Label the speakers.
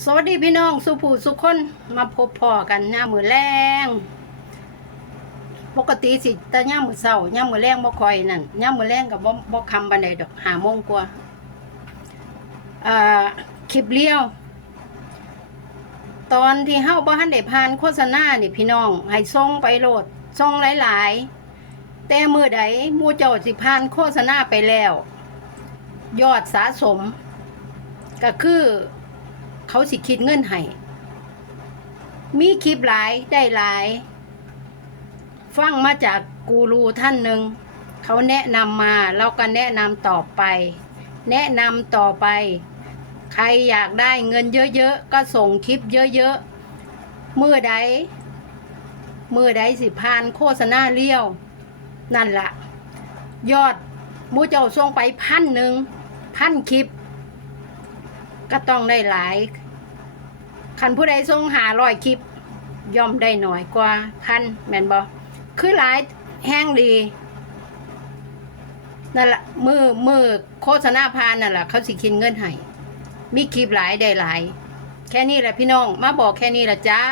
Speaker 1: สวัสดีพี่น้องสุผู้สุขคนมาพบพ่อกันย่ามมือแรงปกติสิแต่ย่ามือเศร้าย่ามมือแรงบ่คอยนั่นย่ามมือแรงกับบ่บ่คำบันไดดอกหาโมงกว่าอ่าคลิปเลี้ยว ตอนที่เฮาบ่ทันได้ผ่านโฆษณานี่พี่น้อง ให้ส่งไปโหลดส่งหลาย ๆ แต่มือใดมูเจ้าสิผ่านโฆษณาไปแล้ว ยอดสะสม ก็คือ เขาสิคิดเงินให้มีคลิปหลายได้หลาย ฟังมาจากกูรูท่านหนึ่งเขาแนะนำมาเราก็แนะนำต่อไป แนะนำต่อไป ใครอยากได้เงินเยอะๆ ก็ส่งคลิปเยอะๆเมื่อใดเมื่อใดสิพานโฆษณาเลี้ยว นั่นละยอดมูเจ้าส่งไปพันหนึ่งพันคลิป ก็ต้องได้หลายคันผู้ใดทรงหาร้อยคลิป ย่อมได้หน่อยกว่าพันแมนบอคือหลายแห้งดีนั่นละมือมือโฆษณาพานนั่นแหละเขาสิคินเงินให้มีคลิปหลายได้หลาย แค่นี้แหละพี่น้อง มาบอกแค่นี้แหละจ้า